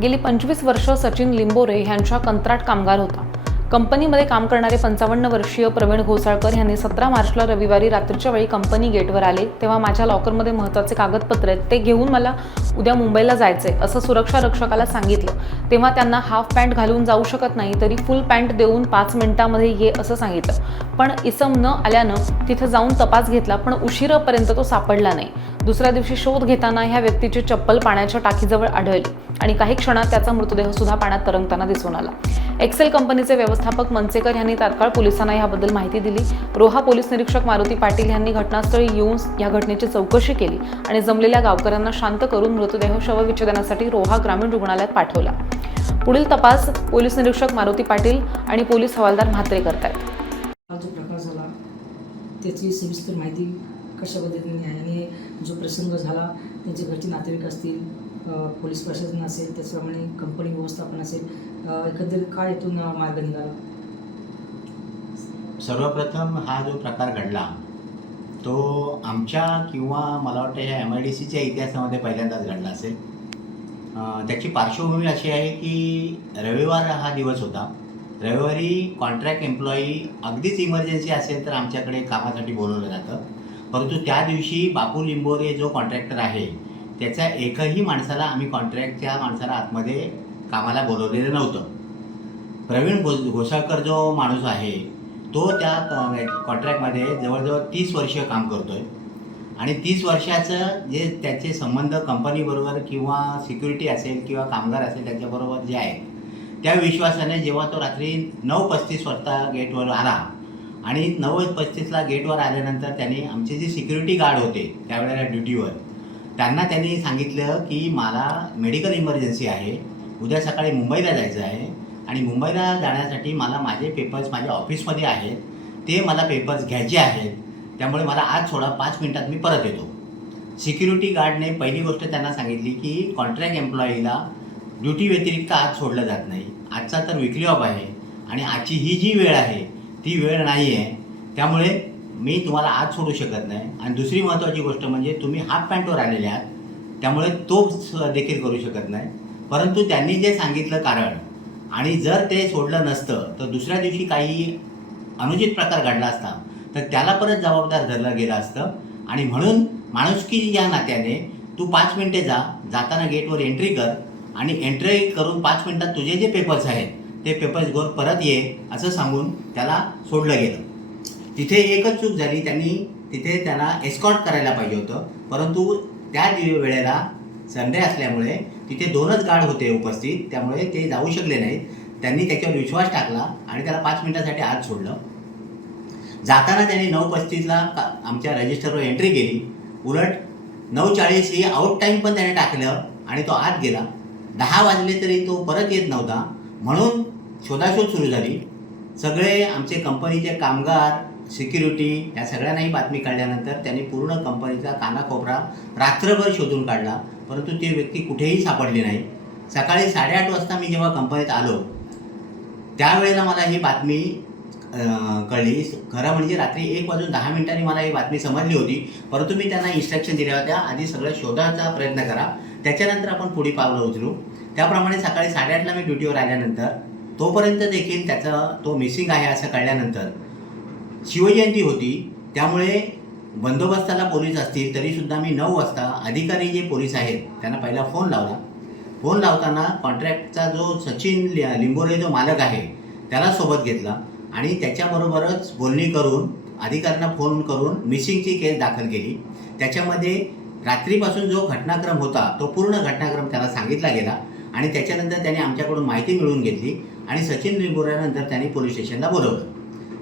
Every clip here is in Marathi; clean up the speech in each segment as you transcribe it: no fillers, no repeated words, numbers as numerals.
गेली 25 वर्ष सचिन लिंबोरे यांच्या कंत्राट कामगार होता। कंपनीमध्ये काम करणारे 55 वर्षीय प्रवीण घोसाळकर यांनी 17 मार्चला रविवारी रात्रीच्या वेळी कंपनी गेटवर आले, तेव्हा माझ्या लॉकरमध्ये महत्त्वाचे कागदपत्र आहेत, ते घेऊन मला उद्या मुंबईला जायचे असं सुरक्षा रक्षकाला सांगितलं। तेव्हा त्यांना हाफ पॅन्ट घालून जाऊ शकत नाही, तरी फुल पॅन्ट देऊन 5 मिनिटांमध्ये ये असं सांगितलं। पण इसम न आल्यानं तिथे जाऊन तपास घेतला, पण उशिरापर्यंत तो सापडला नाही। दुसऱ्या दिवशी शोध घेताना ह्या व्यक्तीची चप्पल पाण्याच्या टाकीजवळ आढळली आणि काही क्षणात त्याचा मृतदेह सुद्धा पाण्यात तरंगताना दिसून आला। एक्सेल कंपनीचे व्यवस्थापक मनसेकर यांनी तात्काळ पोलिसांना याबद्दल माहिती दिली। रोहा पोलीस निरीक्षक मारुती पाटील यांनी घटनास्थळी येऊन या घटनेची चौकशी केली आणि जमलेल्या गावकऱ्यांना शांत करून मृतदेह शवविच्छेदनासाठी रोहा ग्रामीण रुग्णालयात पाठवला। पुढील तपास पोलीस निरीक्षक मारुती पाटील आणि पोलीस हवालदार म्हात्रे करतायत। जो प्रकार झाला त्याची सविस्तर माहिती कशा पद्धतीने आहे आणि जो प्रसंग झाला त्यांचे घरचे नातेवाईक असतील, पोलीस प्रशासन असेल, त्याचप्रमाणे कंपनी व्यवस्थापन असेल, एकंदरीत काय यातून मार्ग निघाला? सर्वप्रथम हा जो प्रकार घडला तो आमच्या किंवा मला वाटतं ह्या MIDCच्या इतिहासामध्ये पहिल्यांदाच घडला असेल। त्याची पार्श्वभूमी अशी आहे की रविवार हा दिवस होता। रविवारी कॉन्ट्रॅक्ट एम्प्लॉई अगदीच इमर्जन्सी असेल तर आमच्याकडे कामासाठी बोलवलं जातं, परंतु त्या दिवशी बापू लिंबोरे जो कॉन्ट्रॅक्टर आहे त्याच्या एकही माणसाला आम्ही कॉन्ट्रॅक्टच्या माणसाला आतमध्ये कामाला बोलवलेलं नव्हतं। प्रवीण घोसाळकर जो माणूस आहे तो त्या कॉन्ट्रॅक्टमध्ये जवळजवळ 30 वर्ष काम करतो आहे आणि 30 वर्षाचं जे त्याचे संबंध कंपनीबरोबर किंवा सिक्युरिटी असेल किंवा कामगार असेल त्याच्याबरोबर जे आहे त्या विश्वासाने जेव्हा तो रात्री 9:35 वाजता गेटवर आला आणि 9:35ला गेटवर आल्यानंतर त्यांनी आमचे जे सिक्युरिटी गार्ड होते त्यावेळेला ड्युटीवर त्यांनी सांगितलं की मला मेडिकल इमर्जन्सी आहे, उद्या सकाळी मुंबईला जायचं आहे आणि मुंबईला जाण्यासाठी मला माझे पेपर्स माझ्या ऑफिसमध्ये आहेत, ते मला पेपर्स घ्यायचे आहेत, त्यामुळे मला आज सोडा, 5 मिनिटात मी परत येतो। सिक्युरिटी गार्डने पहिली गोष्ट त्यांना सांगितली की कॉन्ट्रॅक्ट एम्प्लॉईला ड्युटी व्यतिरिक्त आज सोडलं जात नाही, आजचा तर विकली ऑफ आहे आणि आजची ही जी वेळ आहे ती वेळ नाही आहे, त्यामुळे मी तुम्हाला आज सोडू शकत नाही। आणि दुसरी महत्त्वाची गोष्ट म्हणजे तुम्ही हाफ पॅन्टवर आलेले आहात, त्यामुळे तो देखील करू शकत नाही। परंतु त्यांनी जे सांगितलं कारण आणि जर ते सोडलं नसतं तर दुसऱ्या दिवशी काही अनुचित प्रकार घडला असता तर त्याला परत जबाबदार धरलं गेलं असतं आणि म्हणून माणुसकी या नात्याने तू 5 मिनिटे जाताना गेटवर एंट्री कर आणि एंट्री करून 5 मिनिटात तुझे जे पेपर्स आहेत ते पेपर्स घेऊन परत ये असं सांगून त्याला सोडलं गेलं। तिथे एकच चूक झाली, तिथे त्यांना एस्कॉर्ट करायला पाहिजे होतं, परंतु त्या वेळेला संडे असल्यामुळे तिथे 2च गार्ड होते उपस्थित, त्यामुळे ते जाऊ शकले नाहीत। त्यांनी त्याच्यावर विश्वास टाकला आणि त्याला 5 मिनिटासाठी आत सोडलं। जाताना त्यांनी 9:35ला आमच्या रजिस्टरवर एंट्री केली, उलट 9:40 ही आउट टाईम पण त्याने टाकलं आणि तो आत गेला। 10 वाजले तरी तो परत येत नव्हता, म्हणून शोधाशोध सुरू झाली। सगळे आमचे कंपनीचे कामगार, सिक्युरिटी या सगळ्यांनाही बातमी कळल्यानंतर त्यांनी पूर्ण कंपनीचा कानाकोपरा रात्रभर शोधून काढला, परंतु ती व्यक्ती कुठेही सापडली नाही। सकाळी 8:30 वाजता मी जेव्हा कंपनीत आलो त्यावेळेला मला ही बातमी कळली। खरं म्हणजे रात्री 1:10 मला ही बातमी समजली होती, परंतु मी त्यांना इन्स्ट्रक्शन दिल्या होत्या आधी सगळं शोधायचा प्रयत्न करा, त्याच्यानंतर आपण पुढे पावलं उचलू। त्याप्रमाणे सकाळी 8:30ला मी ड्युटीवर आल्यानंतर तोपर्यंत देखील तो मिसिंग आहे असं कळल्यानंतर शिवजयंती होती, त्यामुळे बंदोबस्ताला पोलीस असतील तरीसुद्धा मी 9 वाजता अधिकारी जे पोलीस आहेत त्यांना पहिला फोन लावला। फोन लावताना कॉन्ट्रॅक्टचा जो सचिन लिंबोरे जो मालक आहे त्याला सोबत घेतला आणि त्याच्याबरोबरच बोलणी करून अधिकाऱ्यांना फोन करून मिसिंगची केस दाखल केली। त्याच्यामध्ये रात्रीपासून जो घटनाक्रम होता तो पूर्ण घटनाक्रम त्याला सांगितला गेला आणि त्याच्यानंतर त्याने आमच्याकडून माहिती मिळवून घेतली आणि सचिन लिंबोरेनंतर त्यांनी पोलीस स्टेशनला बोलवलं।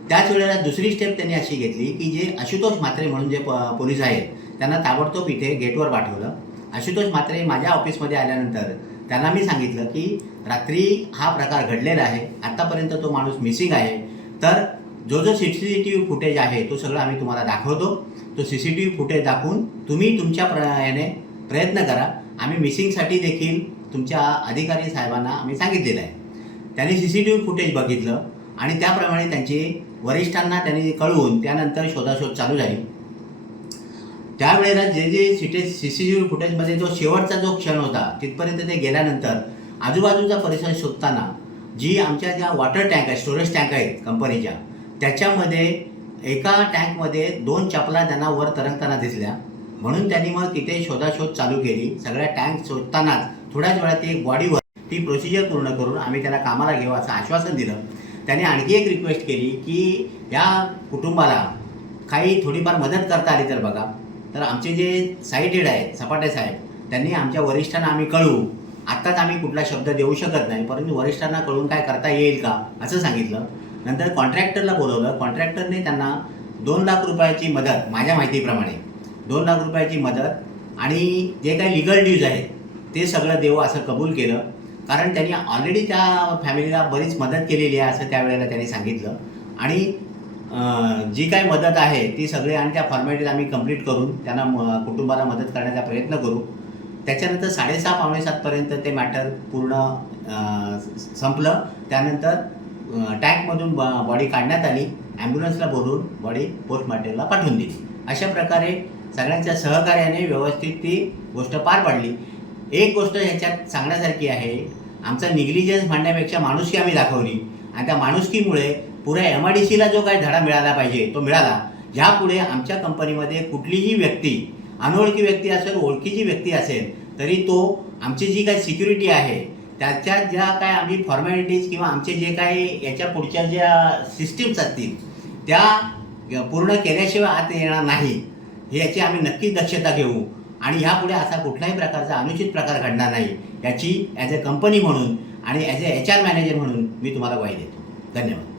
त्याच वेळेला दुसरी स्टेप त्यांनी अशी घेतली की जे आशुतोष म्हात्रे म्हणून जे पोलीस आहेत त्यांना ताबडतोब इथे गेटवर पाठवलं। आशुतोष म्हात्रे माझ्या ऑफिसमध्ये आल्यानंतर त्यांना मी सांगितलं की रात्री हा प्रकार घडलेला आहे, आत्तापर्यंत तो माणूस मिसिंग आहे, तर जो CCTV फुटेज आहे तो सगळं आम्ही तुम्हाला दाखवतो, तो CCTV फुटेज दाखवून तुम्ही तुमच्या प्रयत्न करा। आम्ही मिसिंगसाठी देखील तुमच्या अधिकारी साहेबांना आम्ही सांगितलेलं आहे। त्यांनी CCTV फुटेज बघितलं आणि त्याप्रमाणे त्यांचे वरिष्ठांना त्यांनी कळवून त्यानंतर शोधाशोध चालू झाली। त्यावेळेला जे CCTV फुटेजमध्ये जो शेवटचा जो क्षण होता तिथपर्यंत ते गेल्यानंतर आजूबाजूचा परिसर शोधताना जी आमच्या ज्या वॉटर टँक आहे, स्टोरेज टँक आहेत कंपनीच्या, त्याच्यामध्ये एका टँकमध्ये 2 चपला त्यांना वर तरंगताना दिसल्या. म्हणून त्यांनी मग तिथे शोधाशोध चालू केली. सगळ्या टँक शोधतानाच थोड्याच वेळात ती एक बॉडीवर ती प्रोसिजर पूर्ण करून आम्ही त्याला कामाला घेऊ असं आश्वासन दिलं. त्याने आणखी एक रिक्वेस्ट केली की या कुटुंबाला काही थोडीफार मदत करता आली तर बघा. तर आमचे जे साईट हेड आहेत, सपाटे साहेब, त्यांनी आमच्या वरिष्ठांना आम्ही कळवू. आत्ताच आम्ही कुठला शब्द देऊ शकत नाही, परंतु वरिष्ठांना कळवून काय करता येईल का असं सांगितलं. नंतर कॉन्ट्रॅक्टरला बोलवलं. कॉन्ट्रॅक्टरने त्यांना 2 लाख रुपयाची मदत, माझ्या माहितीप्रमाणे 2 लाख रुपयाची मदत आणि जे काही लिगल ड्यूज आहेत ते सगळं देऊ असं कबूल केलं. कारण त्यांनी ऑलरेडी त्या फॅमिलीला बरीच मदत केलेली आहे असं त्यावेळेला त्यांनी सांगितलं. आणि जी काही मदत आहे ती सगळी आणि त्या फॉर्मॅलिटीज आम्ही कंप्लीट करून त्यांना कुटुंबाला मदत करण्याचा प्रयत्न करू. त्याच्यानंतर 6:30 पावणे 7पर्यंत ते मॅटर पूर्ण संपलं. त्यानंतर टँकमधून बॉडी काढण्यात आली. ॲम्ब्युलन्सला बोलवून बॉडी पोस्टमॉर्टमला पाठवून दिली. अशा प्रकारे सगळ्यांच्या सहकार्याने व्यवस्थित ती गोष्ट पार पाडली. एक गोष्ट ह्याच्यात सांगण्यासारखी आहे, आमचा निग्लिजन्स म्हणण्यापेक्षा माणुसकी आम्ही दाखवली आणि त्या माणुसकीमुळे पुऱ्या MIDCला जो काही धडा मिळाला पाहिजे तो मिळाला. ह्यापुढे आमच्या कंपनीमध्ये कुठलीही व्यक्ती, अनोळखी व्यक्ती असेल, ओळखीची व्यक्ती असेल, तरी तो आमची जी काही सिक्युरिटी आहे त्याच्या ज्या काय आम्ही फॉर्मॅलिटीज किंवा आमचे जे काही याच्या पुढच्या ज्या सिस्टीम्स असतील त्या पूर्ण केल्याशिवाय आत येणार नाही, हे याची आम्ही नक्कीच दक्षता घेऊ. आणि ह्यापुढे असा कुठल्याही प्रकारचा अनुचित प्रकार घडणार नाही याची ॲज अ कंपनी म्हणून आणि ॲज अ HR मॅनेजर म्हणून मी तुम्हाला ग्वाही देतो. धन्यवाद.